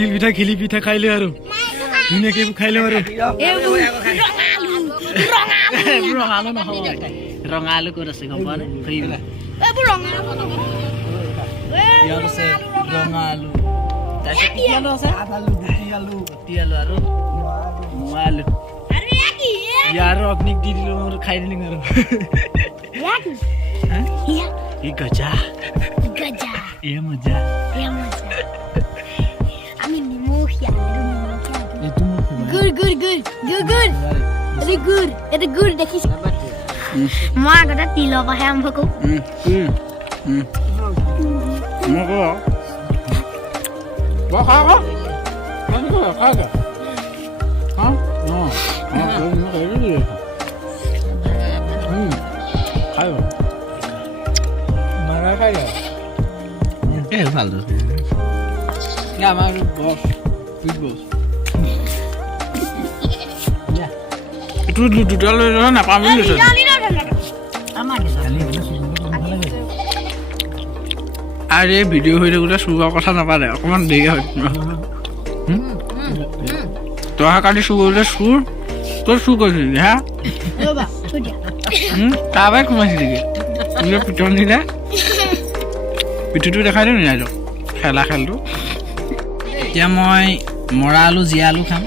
তিল পিঠা খিলি পিঠা খাইলে আৰু ধুনীয়াকে খাইলে আৰু ৰঙালু নহয় ৰঙালু ক'ত আছে গম পোৱা নে ফ্ৰীবিলাক এইবোৰ ইয়াৰ আছে ৰঙালু তাৰপিছত কি আলু আছে আলু গুটি আলু আৰু মোৱালু यार अपनी दीदी लोग खाई नहीं करो ये गजा ये मजा আমি নিমখ ये तुम গুড় এটা গুড় দেখিছ মই আগতে তিলৰ পৰাহে আৰম্ভ কৰো মগো বাখা খাগা হা নো খাই মাৰা খাই এই ভাল দে আমাৰ বস বিগ বস এইটো দুটা লৈ যোৱা নাপাম বুলি কৈছে আৰে ভিডিঅ' হৈ থাকোঁতে চুৰৰ কথা নাপালে অকণমান দেৰি হয় তই কালি চুৰ কৰিলে চুৰ তই চুৰ কৰিছিলি হা তাৰপৰাই সোমাইছিলিগৈ পিটন দিলে পিঠুটো দেখাই দিওঁ নাই খেলা খেলটো এতিয়া মই মৰা আলু জীয়া আলু খাম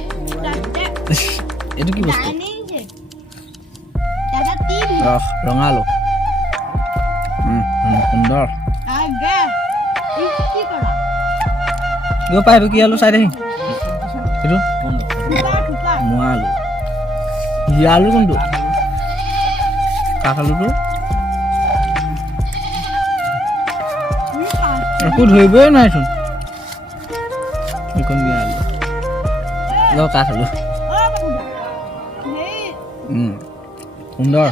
এইটো কি বস্তু ৰঙা আলু সুন্দৰ পাই কি আলু চাই দেখি এইটো মোৱা আলু জীয়া আলু কোনটো কাঠ আলুটো একো ধৰিবই নোৱাৰিচোন এইখন জীয়া আলু কাঠ আলু সুন্দৰ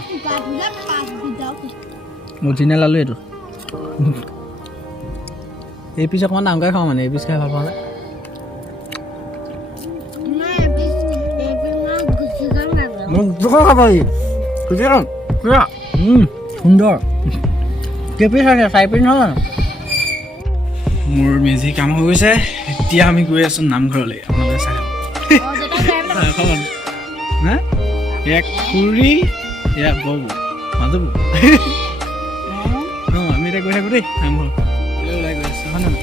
অৰিজিনেল আলু এইটো এই পিছ অকণমান ডাঙৰকৈ খাওঁ মানে এই পিছ খাই ভাল পাওঁ সুন্দৰ কেইপিচ আছে 4 পিচ নহয় জানো মোৰ মেজি কাম হৈ গৈছে এতিয়া আমি গৈ আছোঁ নামঘৰলৈ আপোনালোকে চাই এক খুৰী এক ববু মাজবু আমি এতিয়া গৈ থাকোঁ দেই নামঘৰ ওলাই গৈ আছোঁ হয় নহয়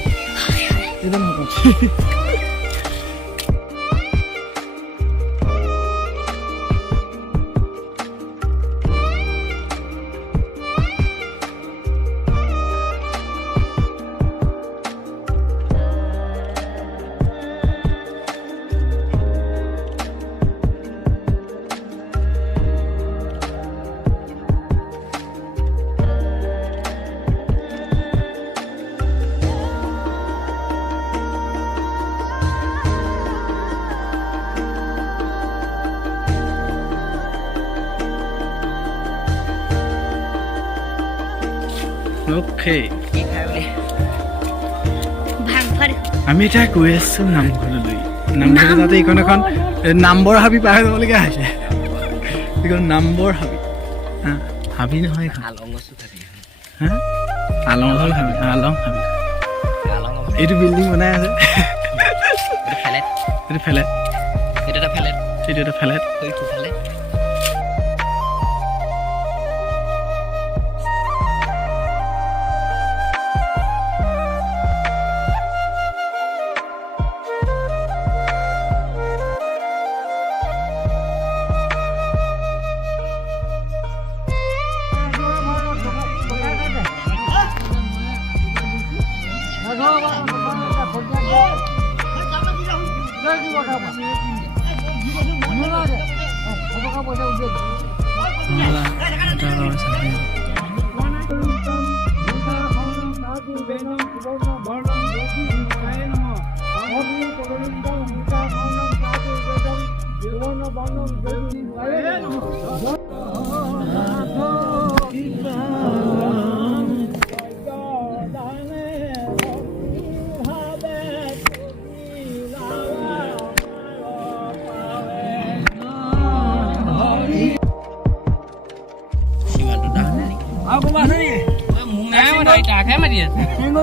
Okay. আমি এতিয়া গৈ আছোঁ নামঘৰলৈ নামঘৰ তাতে এইখন এখন নাম্বৰ হাবি পাৰ হৈ যাবলগীয়া হৈছে এইখন নাম্বৰ হাবি হাবি নহয় আলং হাবি আলং হাবি এইটো বিল্ডিং বনাই আছে এইটো ফ্লেট এইটো এটা flat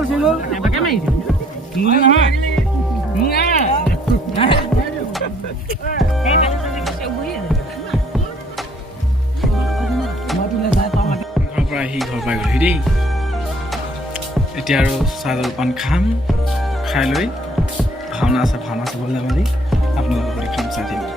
Single. Pakai mai. Single. Single. Single. পৰা আহি ঘৰ পাই গ'লহি দেই এতিয়া আৰু চাহ জলপান খাম খাই লৈ ভাওনা আছে ভাওনা চাবলৈ যাম আজি আপোনালোকৰ দেখাম চাই থাকিম